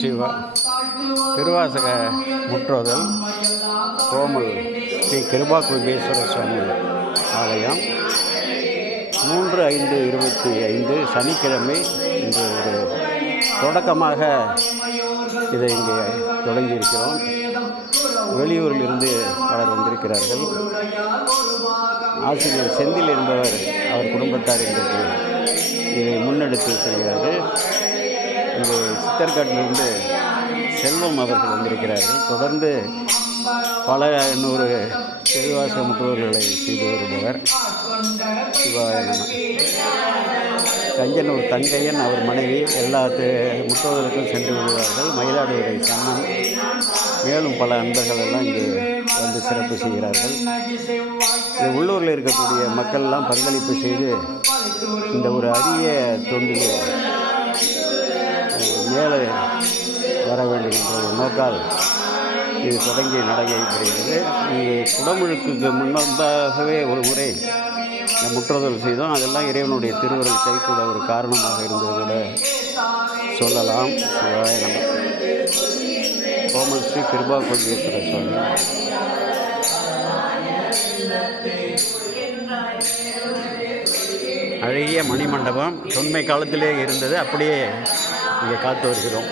சிவா திருவாசக முற்றோதல் கோமல் ஸ்ரீ கிருபாகுபேஸ்வர சுவாமி ஆலயம் 3/5/25 சனிக்கிழமை இன்று ஒரு தொடக்கமாக இதை இங்கே தொடங்கியிருக்கிறோம். வெளியூரில் இருந்து பலர் வந்திருக்கிறார்கள். ஆசிரியர் செந்தில் என்பவர் அவர் குடும்பத்தார் இன்றைக்கு இதை முன்னெடுத்து செல்கிறார்கள். இங்கே சித்தர்காட்டிலிருந்து செல்வம் அவர்கள் வந்திருக்கிறார்கள். தொடர்ந்து பல 100 திருவாசக முற்றோர்களை செய்து வருபவர் சிவாய நம. கஞ்சனூர் தங்கையன் அவர் மனைவி எல்லா முற்றோர்களுக்கும் சென்று விடுவார்கள். மயிலாடுதுறை சன்னம் மேலும் பல அன்பர்கள் எல்லாம் இங்கே வந்து சிறப்பு செய்கிறார்கள். உள்ளூரில் இருக்கக்கூடிய மக்கள்லாம் பங்களிப்பு செய்து இந்த ஒரு அரிய தொண்டில் மேலே வர வேண்டும் என்ற ஒரு நோக்கால் இது தொடங்கி நடைபெறுகிறது. இங்கே குடமுழுக்குக்கு முன்பாகவே ஒரு முறை முற்றுதல் செய்தோம். அதெல்லாம் இறைவனுடைய திருவருள் கைகூட ஒரு காரணமாக இருந்தது கூட சொல்லலாம். சிவாய நம. கோமல் ஸ்ரீ கிருபாகுபேஸ்வர சுவாமி. அழகிய மணிமண்டபம் தொன்மை காலத்திலே இருந்தது, அப்படியே இங்கே காத்து வருகிறோம்.